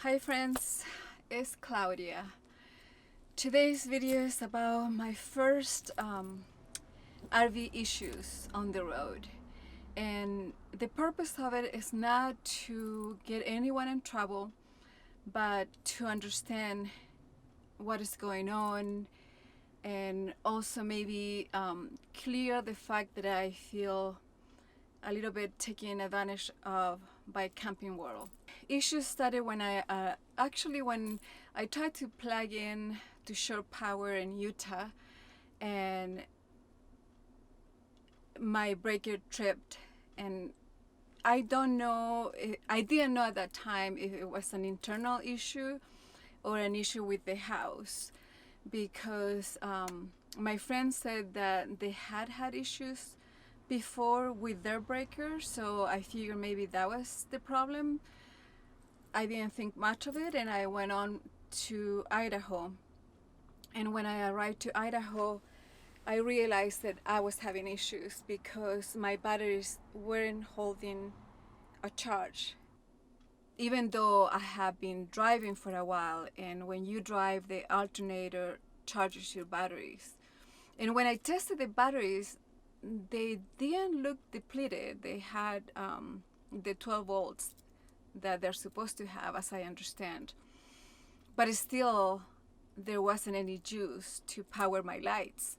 Hi friends, it's Claudia. Today's video is about my first RV issues on the road, and the purpose of it is not to get anyone in trouble, but to understand what is going on, and also maybe clear the fact that I feel a little bit taken advantage of by camping world. Issues started when when I tried to plug in to shore power in Utah, and my breaker tripped, and I didn't know at that time if it was an internal issue or an issue with the house, because my friend said that they had issues before with their breaker, so I figured maybe that was the problem. I didn't think much of it, and I went on to Idaho. And when I arrived to Idaho, I realized that I was having issues because my batteries weren't holding a charge, even though I have been driving for a while, and when you drive, the alternator charges your batteries. And when I tested the batteries, they didn't look depleted. They had the 12 volts that they're supposed to have, as I understand. But still, there wasn't any juice to power my lights.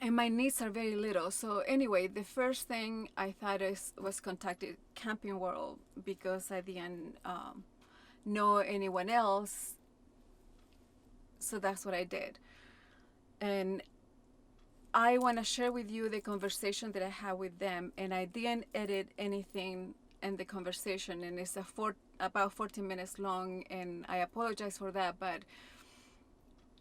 And my needs are very little. So anyway, the first thing I thought was contacted Camping World, because I didn't know anyone else. So that's what I did. And I want to share with you the conversation that I had with them, and I didn't edit anything in the conversation, and it's about 14 minutes long, and I apologize for that, but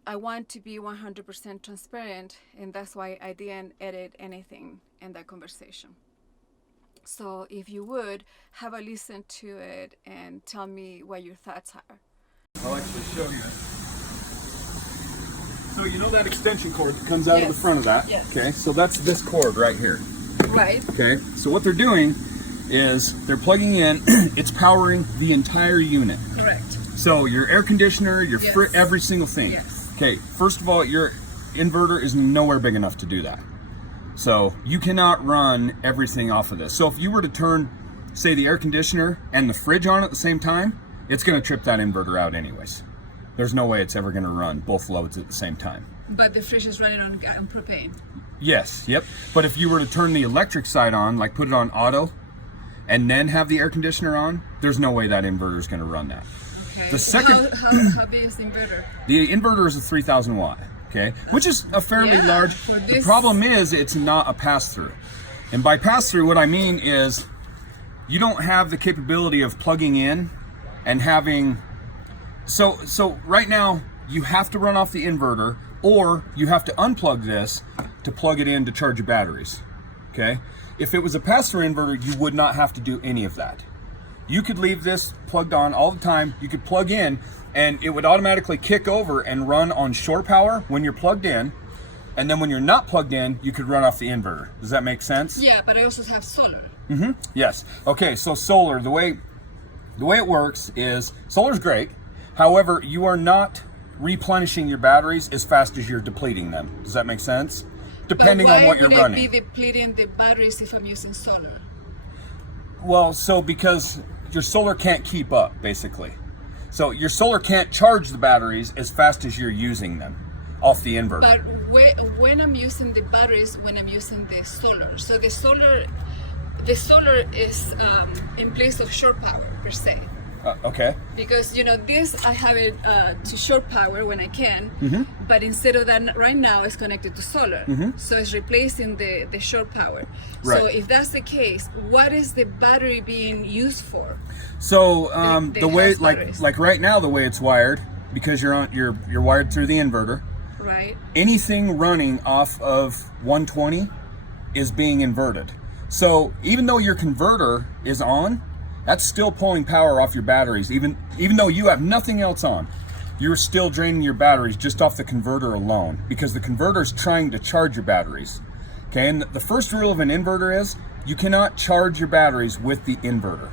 I want to be 100% transparent, and that's why I didn't edit anything in that conversation. So if you would, have a listen to it and tell me what your thoughts are. I'll actually show you. So you know that extension cord that comes out of the front of that? Yes. Okay, so that's this cord right here. Right. Okay, so what they're doing is they're plugging in, it's powering the entire unit. Correct. So your air conditioner, your Yes. every single thing. Yes. Okay, first of all, your inverter is nowhere big enough to do that. So you cannot run everything off of this. So if you were to turn, say, the air conditioner and the fridge on at the same time, it's going to trip that inverter out anyways. There's no way it's ever going to run both loads at the same time. But the fridge is running on propane. Yes, yep. But if you were to turn the electric side on, like put it on auto, and then have the air conditioner on, there's no way that inverter is going to run that. Okay. The second, how big is the inverter? the inverter is a 3,000 watt, okay, which is a fairly large. The problem is it's not a pass-through, and by pass-through, what I mean is you don't have the capability of plugging in and having. So right now you have to run off the inverter, or you have to unplug this to plug it in to charge your batteries. Okay? If it was a pass-through inverter, you would not have to do any of that. You could leave this plugged on all the time. You could plug in, and it would automatically kick over and run on shore power when you're plugged in. And then when you're not plugged in, you could run off the inverter. Does that make sense? Yeah, but I also have solar. Mm-hmm. Yes. Okay, so solar, the way it works is solar's great. However, you are not replenishing your batteries as fast as you're depleting them. Does that make sense? Depending on what you're running. Why would I be depleting the batteries if I'm using solar? Well, so because your solar can't keep up, basically. So your solar can't charge the batteries as fast as you're using them off the inverter. But when I'm using the batteries, when I'm using the solar, so the solar is in place of shore power per se. Okay. Because this I have it to shore power when I can, Mm-hmm. but instead of that, right now it's connected to solar, Mm-hmm. so it's replacing the shore power. Right. So if that's the case, what is the battery being used for? So The the way, house batteries. like right now, the way it's wired, because you're wired through the inverter. Right. Anything running off of 120 is being inverted. So even though your converter is on, that's still pulling power off your batteries. Even though you have nothing else on, you're still draining your batteries just off the converter alone, because the converter is trying to charge your batteries. Okay, and the first rule of an inverter is you cannot charge your batteries with the inverter,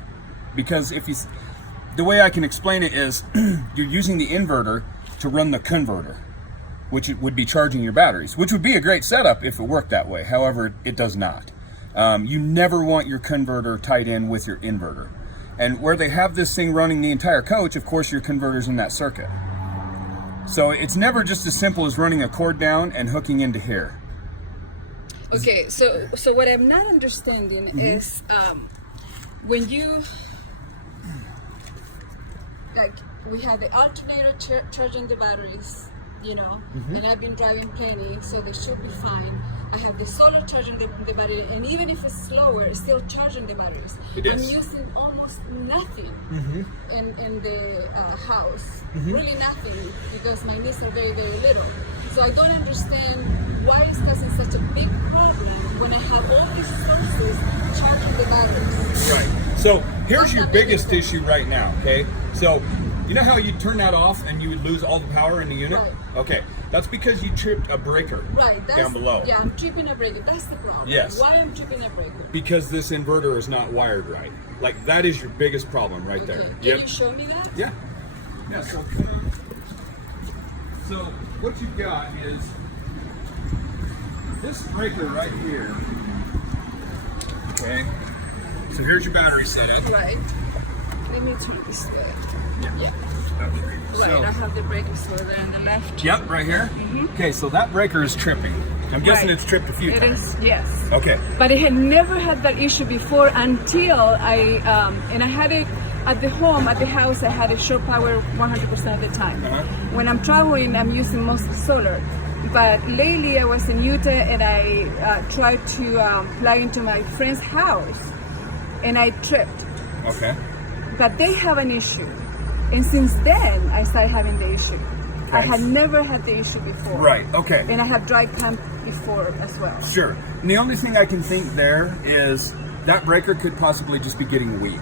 because the way I can explain it is you're using the inverter to run the converter, which would be charging your batteries, which would be a great setup if it worked that way. However, it does not. You never want your converter tied in with your inverter. And where they have this thing running the entire coach, of course, your converter's in that circuit. So it's never just as simple as running a cord down and hooking into here. Okay, so what I'm not understanding is when you, like, we had the alternator charging the batteries, you know, and I've been driving plenty, so they should be fine. I have the solar charging the battery, and even if it's slower, it's still charging the batteries. I'm using almost nothing in the house, really nothing, because my needs are very, very little. So I don't understand why it's causing such a big problem when I have all these sources charging the batteries. Right. So here's your biggest issue right now, okay? So you know how you turn that off and you would lose all the power in the unit? Right. Okay, that's because you tripped a breaker down below. Yeah, I'm tripping a breaker. That's the problem. Yes. Why I'm tripping a breaker? Because this inverter is not wired right. Like, that is your biggest problem right there. Can you show me that? Yeah. Yeah, so what you've got is this breaker right here. Okay. So here's your battery setup. Right. Let me turn this way. Yeah. Right, So, I have the breaker so there on the left. yep, right here. Okay, so that breaker is tripping. I'm guessing it's tripped a few times. It is, yes. Okay. But I had never had that issue before until I had it at the home, at the house. I had a short power 100% of the time. When I'm traveling, I'm using mostly solar. But lately, I was in Utah and I tried to plug into my friend's house, and I tripped. Okay. But they have an issue, and since then, I started having the issue. Okay. I had never had the issue before. Right, okay. And I had dry camped before as well. Sure. And the only thing I can think there is that breaker could possibly just be getting weak.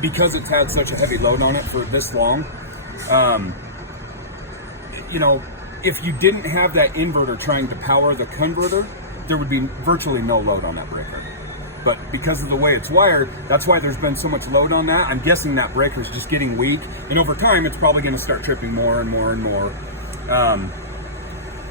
Because it's had such a heavy load on it for this long. You know, if you didn't have that inverter trying to power the converter, there would be virtually no load on that breaker. But because of the way it's wired, that's why there's been so much load on that. I'm guessing that breaker is just getting weak, and over time, it's probably going to start tripping more and more and more.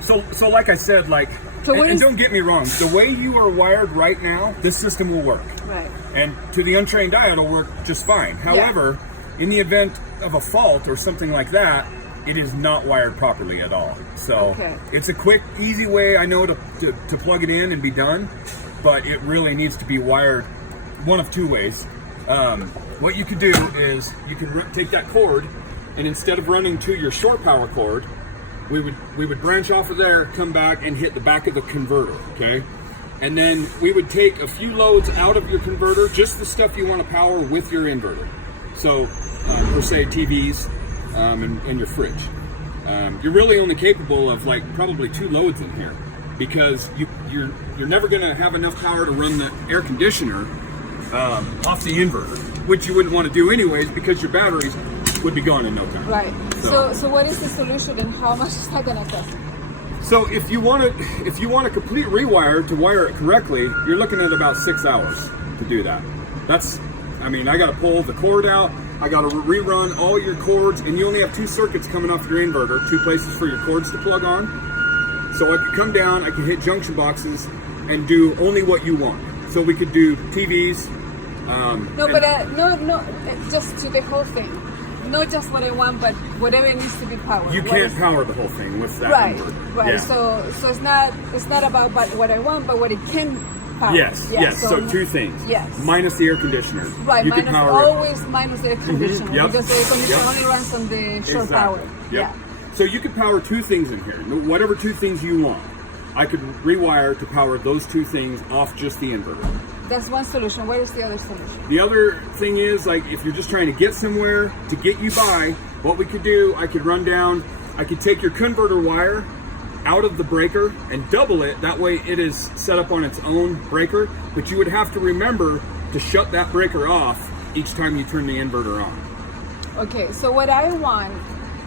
So like I said, like, and don't get me wrong, the way you are wired right now, this system will work. Right. And to the untrained eye, it'll work just fine. However, in the event of a fault or something like that, it is not wired properly at all. So it's a quick, easy way, I know, to plug it in and be done. But it really needs to be wired one of two ways. What you could do is you can take that cord, and instead of running to your short power cord, we would branch off of there, come back and hit the back of the converter, okay? And then we would take a few loads out of your converter, just the stuff you want to power with your inverter. So, per se, TVs and your fridge. You're really only capable of like probably 2 loads in here, because you're never going to have enough power to run the air conditioner off the inverter, which you wouldn't want to do anyways, because your batteries would be gone in no time. Right. So what is the solution, and how much is that going to cost? So if you want a complete rewire to wire it correctly, you're looking at about 6 hours to do that. I got to pull the cord out. I got to rerun all your cords, and you only have 2 circuits coming off your inverter, 2 places for your cords to plug on. So I could come down, I could hit junction boxes, and do only what you want. So we could do TVs. No, just to the whole thing. Not just what I want, but whatever needs to be powered. You can't power the whole thing with that inverter. Right. Yeah. So it's not about what I want, but what it can power. Yes. So 2 things. Yes. Minus the air conditioner. Right. You can power always minus the air conditioner, because the air conditioner only runs on the short power. Yep. Yeah. So you could power 2 things in here, whatever 2 things you want. I could rewire to power those 2 things off just the inverter. That's one solution. What is the other solution? The other thing is, like, if you're just trying to get somewhere to get you by, what we could do, I could run down, I could take your converter wire out of the breaker and double it. That way it is set up on its own breaker, but you would have to remember to shut that breaker off each time you turn the inverter on. Okay, so what I want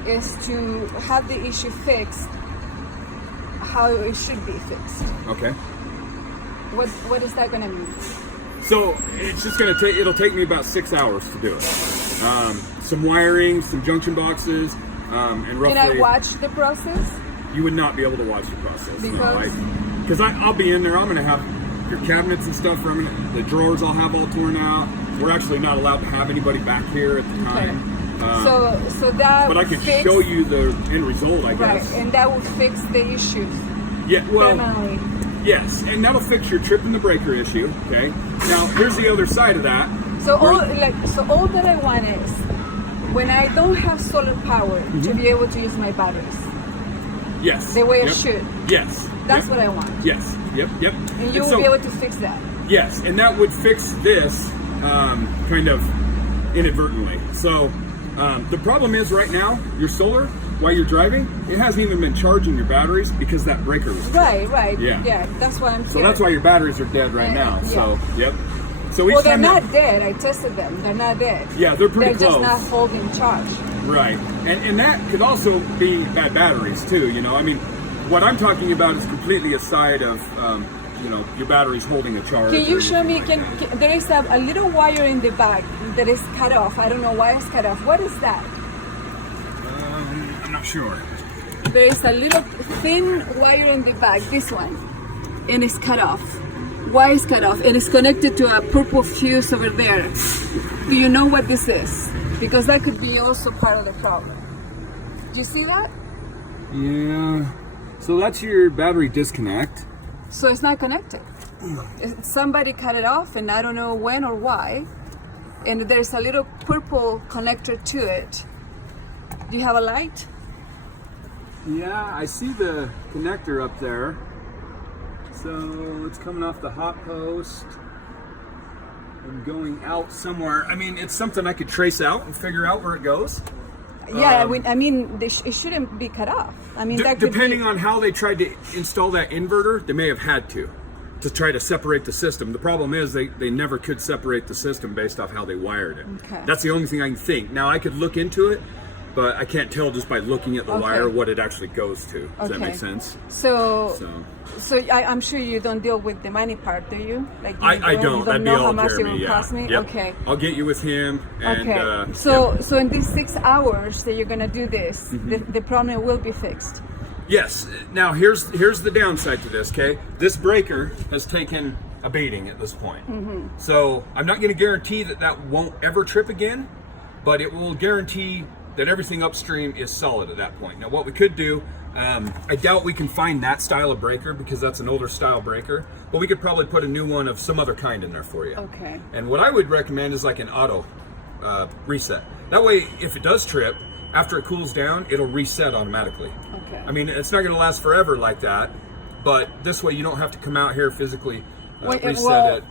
is to have the issue fixed how it should be fixed. Okay. What is that going to mean? So it's just going to it'll take me about 6 hours to do it. some wiring, some junction boxes, and roughly. Can I watch the process? You would not be able to watch the process. Because I'll be in there. I'm going to have your cabinets and stuff. The drawers I'll have all torn out. We're actually not allowed to have anybody back here at the time. So that. But I could show you the end result, I guess. Right, and that would fix the issues. Yeah, well, permanently. yes, and that'll fix your trip and the breaker issue. Okay. Now here's the other side of that. So all that I want is when I don't have solar power to be able to use my batteries. Yes. The way I should. Yes. That's what I want. Yes. Yep. And you will be able to fix that. Yes, and that would fix this kind of inadvertently. So the problem is right now, your solar, while you're driving, it hasn't even been charging your batteries because that breaker was right. Yeah. That's why I'm here. So that's why your batteries are dead right now. Yeah. So yep. So well, they're not dead. I tested them. They're not dead. Yeah, they're pretty close. They're just not holding charge. Right, and that could also be bad batteries too. You know, I mean, what I'm talking about is completely aside of your batteries holding a charge. Can you show me? There is a little wire in the back that is cut off. I don't know why it's cut off. What is that? I'm not sure. There is a little thin wire in the back. This one, and it's cut off. Why is cut off? And it's connected to a purple fuse over there. Do you know what this is? Because that could be also part of the problem. Do you see that? Yeah. So that's your battery disconnect. So it's not connected. Somebody cut it off, and I don't know when or why. And there's a little purple connector to it. Do you have a light? Yeah, I see the connector up there. So it's coming off the hot post and going out somewhere. I mean, it's something I could trace out and figure out where it goes. Yeah, it shouldn't be cut off. I mean, that could depending on how they tried to install that inverter, they may have had to try to separate the system. The problem is they never could separate the system based off how they wired it. Okay. That's the only thing I can think. Now, I could look into it, but I can't tell just by looking at the wire what it actually goes to. Does that make sense? So I'm sure you don't deal with the money part, do you? Like I don't. That'd be know how all much Jeremy. it will cost me? Yep. Okay. I'll get you with him. And, okay. So in these 6 hours that you're gonna do this, the problem will be fixed. Yes. Now here's the downside to this. Okay, this breaker has taken a beating at this point. So I'm not going to guarantee that won't ever trip again, but it will guarantee that everything upstream is solid at that point. Now what we could do, I doubt we can find that style of breaker because that's an older style breaker, but we could probably put a new one of some other kind in there for you. Okay. And what I would recommend is like an auto reset. That way, if it does trip, after it cools down, it'll reset automatically. Okay. I mean, it's not going to last forever like that, but this way you don't have to come out here physically reset it.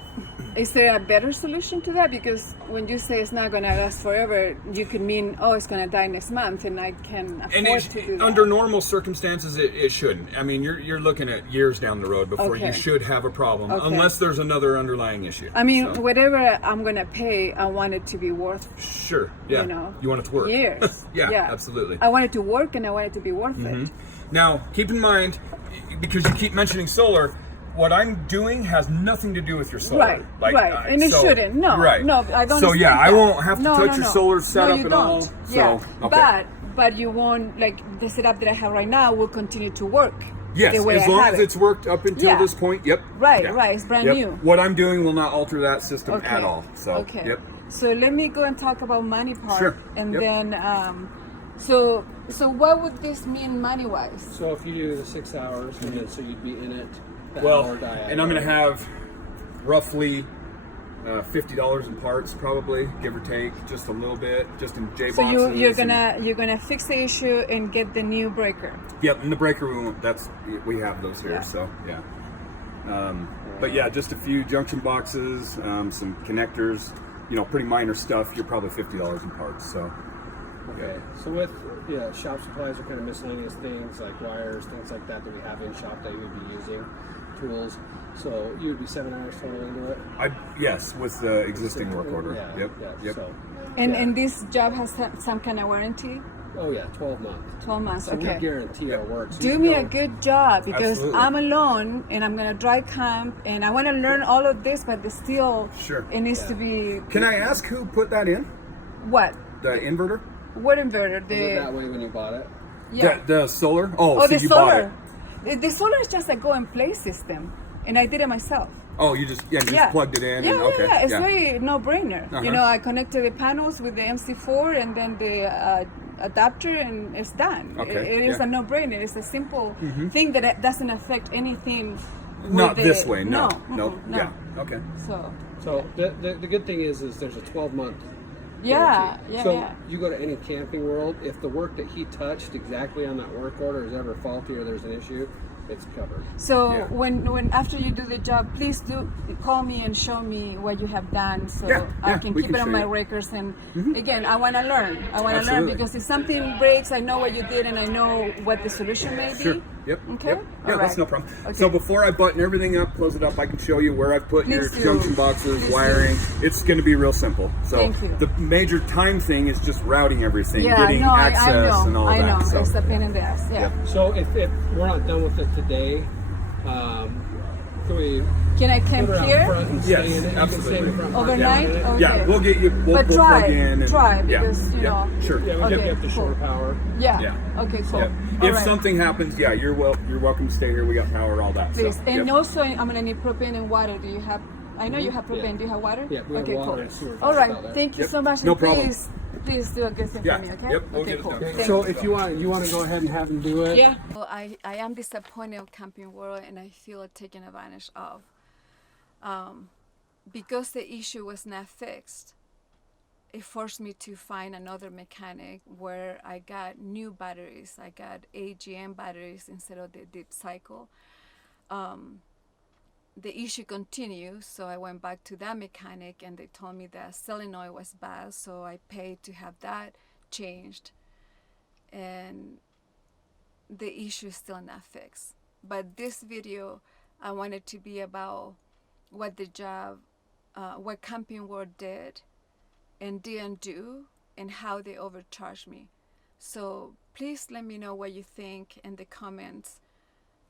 Is there a better solution to that? Because when you say it's not going to last forever, you could mean, it's going to die next month, and I can afford to do that. Under normal circumstances, it shouldn't. I mean, you're looking at years down the road before you should have a problem, unless there's another underlying issue. I mean, whatever I'm going to pay, I want it to be worth. Sure. Yeah. You want it to work. Years. yeah, absolutely. I want it to work, and I want it to be worth it. Now, keep in mind, because you keep mentioning solar, what I'm doing has nothing to do with your solar. Right. And it shouldn't. No, I don't. So yeah, I won't have to touch your solar setup at all. Yeah, so, okay. but you won't, like the setup that I have right now will continue to work. Yes, the way as long as it's worked up until this point. Yep. Right. It's brand new. What I'm doing will not alter that system at all. So. Yep. So let me go and talk about money part. Sure. And then, so what would this mean money-wise? So if you do the 6 hours, and then so you'd be in it. And I'm going to have roughly $50 in parts, probably, give or take, just a little bit, just in J boxes. So you're gonna fix the issue and get the new breaker. Yep, and the breaker we have those here. So but yeah, just a few junction boxes, some connectors, pretty minor stuff. You're probably $50 in parts. So okay. So with shop supplies are kind of miscellaneous things like wires, things like that we have in shop that you would be using. Tools, so you would be 7 hours total into it. Yes, with the existing work order. Yep. So, and this job has some kind of warranty. Oh yeah, 12 months. 12 months. So okay. we guarantee our work. So do me a good job because Absolutely. I'm alone and I'm gonna dry camp and I want to learn all of this, but still, it needs to be. Can I ask who put that in? What? The inverter? What inverter? Was it that way when you bought it? Yeah. The solar? Oh, so the you solar. bought it. The solar is just a go and play system, and I did it myself. Oh, you just plugged it in. Yeah, and, okay. yeah. It's very no-brainer. Uh-huh. You know, I connected the panels with the MC4 and then the adapter, and it's done. Okay, It is yeah. a no-brainer. It's a simple thing that doesn't affect anything. Not with this the, way. No. No. Yeah. Okay. So the good thing is there's a 12-month. Yeah, So yeah. you go to any camping world, if the work that he touched exactly on that work order is ever faulty or there's an issue, it's covered. So Yeah. when after you do the job, please do call me and show me what you have done, so I can we keep can it on show my you. records. And again, I want to learn. I want to learn Absolutely. because if something breaks, I know what you did and I know what the solution may be. Sure. Yep. Okay. Yep. Yeah, All that's right. no problem. Okay. So before I button everything up, close it up, I can show you where I've put your Please do. junction boxes, Please wiring. It's going to be real simple. So Thank you. the major time thing is just routing everything, Yeah, getting no, access I know. and all I know. that. So. It's a pain in the ass. Yeah. Yep. So if we're not done with it today, can we Can I put camp it out here front and Yes, stay in it? You can stay in the absolutely. front overnight? part. Okay. Yeah, we'll get you. We'll But plug drive, in. And, drive, yeah, because, you know. Sure. Yeah, we Okay, can get the cool. shore power. Yeah. Yeah. Okay. Cool. Yep. All If right. something happens, yeah, you're welcome to stay here. We got power, all that. Please. So, And yep. also, I'm gonna need propane and water. Do you have? I know you have propane. Yeah. Do you have water? Yeah, we have okay, water cool. and sewer All out right. there. Thank you Yep. so much. No and problem. Please do a good thing Yeah. for me. Okay. Yep, we'll okay. get it Cool. done. Thank So you. if you want to go ahead and have them do it. Yeah. Well, I am disappointed of Camping World, and I feel taken advantage of. Because the issue was not fixed, it forced me to find another mechanic where I got new batteries. I got AGM batteries instead of the deep cycle. The issue continued, so I went back to that mechanic and they told me that solenoid was bad, so I paid to have that changed. And the issue is still not fixed. But this video, I wanted to be about what the job, what Camping World did and didn't do, and how they overcharged me. So please let me know what you think in the comments.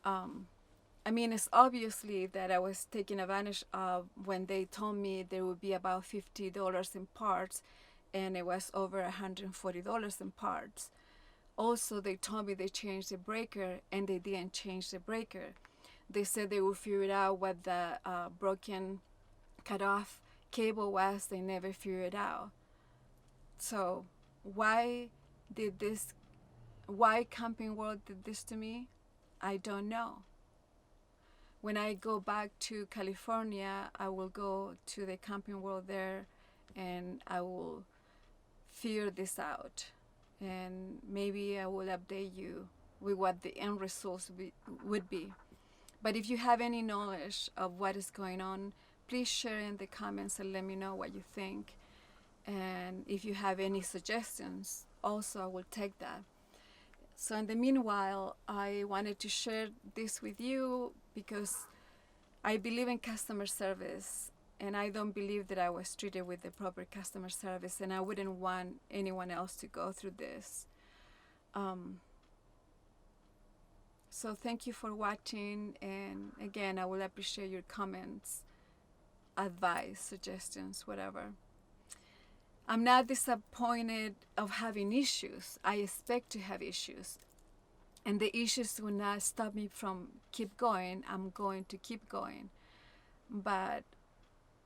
I mean, it's obviously that I was taking advantage of when they told me there would be about $50 in parts, and it was over $140 in parts. Also, they told me they changed the breaker, and they didn't change the breaker. They said they would figure out what the broken cut-off cable was. They never figured it out. So why Camping World did this to me? I don't know. When I go back to California, I will go to the Camping World there and I will figure this out. And maybe I will update you with what the end results would be. But if you have any knowledge of what is going on, please share in the comments and let me know what you think. And if you have any suggestions, also I will take that. So in the meanwhile, I wanted to share this with you because I believe in customer service, and I don't believe that I was treated with the proper customer service, and I wouldn't want anyone else to go through this. So thank you for watching, and again, I will appreciate your comments, advice, suggestions, whatever. I'm not disappointed of having issues. I expect to have issues. And the issues will not stop me from keep going. I'm going to keep going. But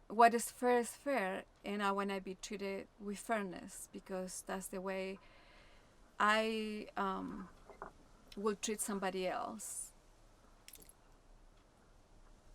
what is fair is fair, and I want to be treated with fairness because that's the way I will treat somebody else.